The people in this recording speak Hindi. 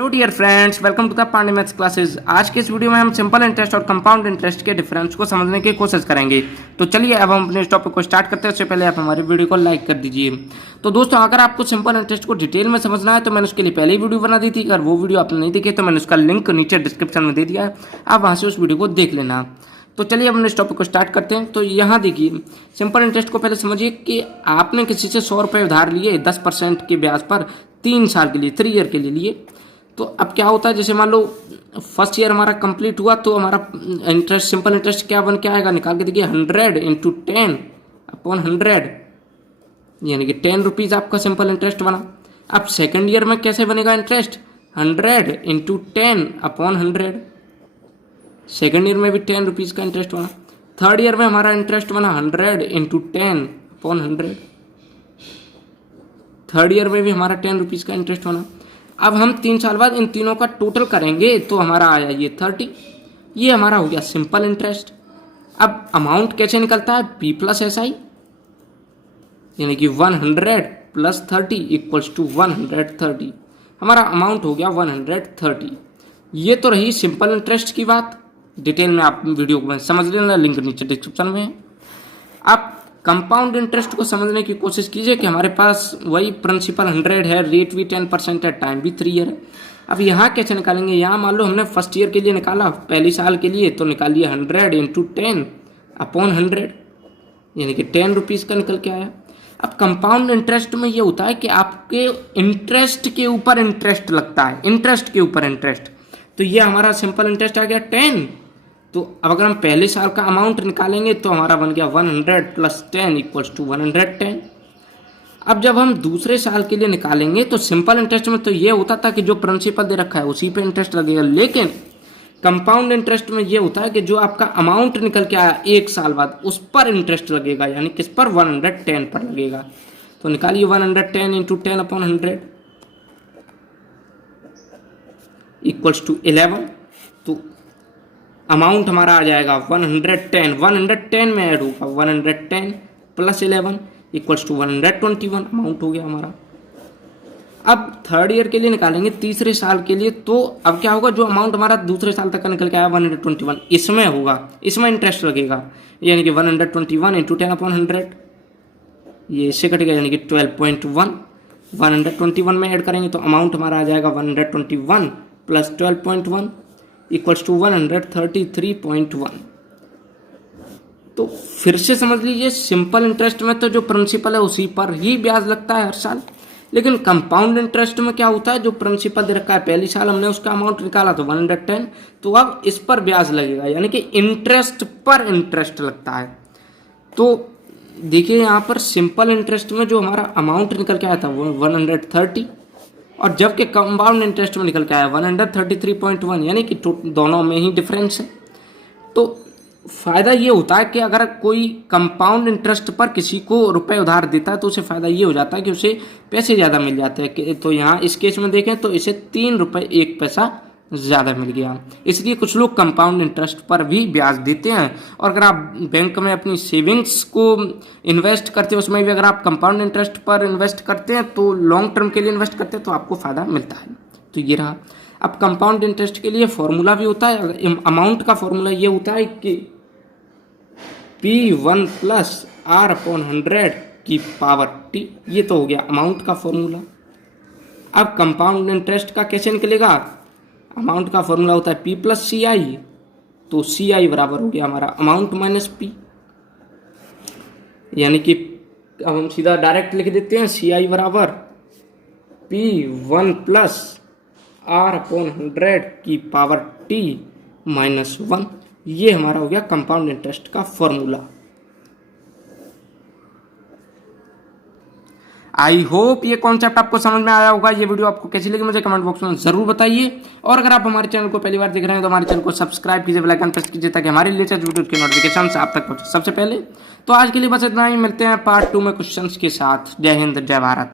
Hello dear friends, welcome to the Pandey maths classes. आज के इस वीडियो में हम सिंपल इंटरेस्ट और कंपाउंड इंटरेस्ट के डिफरेंस को समझने की कोशिश करेंगे। तो चलिए अब हम अपने इस टॉपिक को स्टार्ट करते हैं। उससे पहले आप हमारी वीडियो को लाइक कर दीजिए। तो दोस्तों, अगर आपको सिंपल इंटरेस्ट को डिटेल में समझना है तो मैंने उसके लिए पहले ही वीडियो बना दी थी। अगर वो वीडियो आपने नहीं देखी तो मैंने उसका लिंक नीचे डिस्क्रिप्शन में दे दिया है, आप वहाँ से उस वीडियो को देख लेना। तो चलिए अब हम इस टॉपिक को स्टार्ट करते हैं। तो यहाँ देखिए, सिंपल इंटरेस्ट को पहले समझिए कि आपने किसी से 100 रुपये उधार लिए 10% के ब्याज पर 3 साल के लिए, 3 ईयर के लिए लिए। तो अब क्या होता है, जैसे मान लो फर्स्ट ईयर हमारा कंप्लीट हुआ तो हमारा इंटरेस्ट, सिंपल इंटरेस्ट क्या बन के आएगा, निकाल के देखिए 100 इंटू 10 अपॉन 100, यानी कि 10 रुपीज़ आपका सिंपल इंटरेस्ट बना। अब सेकेंड ईयर में कैसे बनेगा interest, 100 into 10 upon 100, second year में भी 10 रुपीज़ का इंटरेस्ट बना। थर्ड ईयर में हमारा इंटरेस्ट बना 100 इंटू 10 अपॉन 100, थर्ड ईयर में भी हमारा 10 रुपीज़ का इंटरेस्ट बना। अब हम 3 साल बाद इन तीनों का टोटल करेंगे तो हमारा आया ये 30, ये हमारा हो गया सिंपल इंटरेस्ट। अब अमाउंट कैसे निकलता है, P प्लस एस आई, यानी कि 100 प्लस 30 इक्वल्स टू 130, हमारा अमाउंट हो गया 130। ये तो रही सिंपल इंटरेस्ट की बात। डिटेल में आप वीडियो को समझ लेना, लिंक नीचे डिस्क्रिप्शन में है। आप कंपाउंड इंटरेस्ट को समझने की कोशिश कीजिए कि हमारे पास वही प्रिंसिपल 100 है, रेट भी 10% है, टाइम भी 3 ईयर है। अब यहाँ कैसे निकालेंगे, यहाँ मान लो हमने फर्स्ट ईयर के लिए निकाला, पहली साल के लिए, तो निकालिए 100 इंटू 10 अपॉन 100, यानी कि 10 रुपीज़ का निकल के आया। अब कंपाउंड इंटरेस्ट में ये होता है कि आपके इंटरेस्ट के ऊपर इंटरेस्ट लगता है, इंटरेस्ट के ऊपर इंटरेस्ट। तो ये हमारा सिंपल इंटरेस्ट आ गया 10। तो अब अगर हम पहले साल का अमाउंट निकालेंगे तो हमारा बन गया 100 प्लस 10 इक्वल्स टू 110। अब जब हम दूसरे साल के लिए निकालेंगे तो सिंपल इंटरेस्ट में तो ये होता था कि जो प्रिंसिपल दे रखा है उसी पे इंटरेस्ट लगेगा, लेकिन कंपाउंड इंटरेस्ट में ये होता है कि जो आपका अमाउंट निकल के आया 1 साल बाद उस पर इंटरेस्ट लगेगा, यानी किस पर, 110 पर लगेगा। तो निकालिए 110 इंटू 10 अपॉन 100 इक्वल्स टू 11। तो अमाउंट हमारा आ जाएगा 110, 110 में ऐड होगा 110 प्लस 11 इक्वल्स टू 121, अमाउंट हो गया हमारा। अब थर्ड ईयर के लिए निकालेंगे, तीसरे साल के लिए, तो अब क्या होगा, जो अमाउंट हमारा दूसरे साल तक का निकल के आया 121, इसमें होगा, इसमें इंटरेस्ट लगेगा, यानी कि 121 इंटू 10 अपॉन 100, ये इससे कटेगा, यानी कि 12.1। 121 में ऐड करेंगे तो अमाउंट हमारा आ जाएगा 121 प्लस 12.1 इक्वल्स टू 133.1। तो फिर से समझ लीजिए, सिंपल इंटरेस्ट में तो जो प्रिंसिपल है उसी पर ही ब्याज लगता है हर साल, लेकिन कंपाउंड इंटरेस्ट में क्या होता है, जो प्रिंसिपल दे रखा है पहली साल हमने उसका अमाउंट निकाला तो 110, तो अब इस पर ब्याज लगेगा, यानी कि इंटरेस्ट पर इंटरेस्ट लगता है। तो देखिए यहाँ पर सिंपल इंटरेस्ट में जो हमारा अमाउंट निकल के आया था वो 130, और जबकि कंपाउंड इंटरेस्ट में निकल के आया 133.1, यानी कि दोनों में ही डिफरेंस है। तो फ़ायदा ये होता है कि अगर कोई कंपाउंड इंटरेस्ट पर किसी को रुपए उधार देता है तो उसे फ़ायदा ये हो जाता है कि उसे पैसे ज़्यादा मिल जाते हैं। तो यहाँ इस केस में देखें तो इसे 3 रुपये 1 पैसा ज़्यादा मिल गया, इसलिए कुछ लोग कंपाउंड इंटरेस्ट पर भी ब्याज देते हैं। और अगर आप बैंक में अपनी सेविंग्स को इन्वेस्ट करते हैं, उसमें भी अगर आप कंपाउंड इंटरेस्ट पर इन्वेस्ट करते हैं तो लॉन्ग टर्म के लिए इन्वेस्ट करते हैं तो आपको फ़ायदा मिलता है। तो ये रहा। अब कंपाउंड इंटरेस्ट के लिए फॉर्मूला भी होता है, अमाउंट का फॉर्मूला ये होता है कि P1 प्लस R अपॉन 100 की पावर T, ये तो हो गया अमाउंट का फॉर्मूला। अब कंपाउंड इंटरेस्ट का कैसे निकलेगा, अमाउंट का फॉर्मूला होता है P प्लस सी आई, तो सी आई बराबर हो गया हमारा अमाउंट माइनस P, यानी कि अब हम सीधा डायरेक्ट लिख देते हैं सी आई बराबर P1 प्लस R अपॉन 100 की पावर T माइनस 1। ये हमारा हो गया कंपाउंड इंटरेस्ट का फॉर्मूला। आई होप ये कॉन्सेप्ट आपको समझ में आया होगा। ये वीडियो आपको कैसी लगी मुझे कमेंट बॉक्स में जरूर बताइए, और अगर आप हमारे चैनल को पहली बार देख रहे हैं तो हमारे चैनल को सब्सक्राइब कीजिए, बेल आइकन प्रेस कीजिए ताकि हमारी लेटेस्ट वीडियो की नोटिफिकेशन आप तक पहुंचे सबसे पहले। तो आज के लिए बस इतना ही, मिलते हैं पार्ट 2 में क्वेश्चंस के साथ। जय हिंद, जय भारत।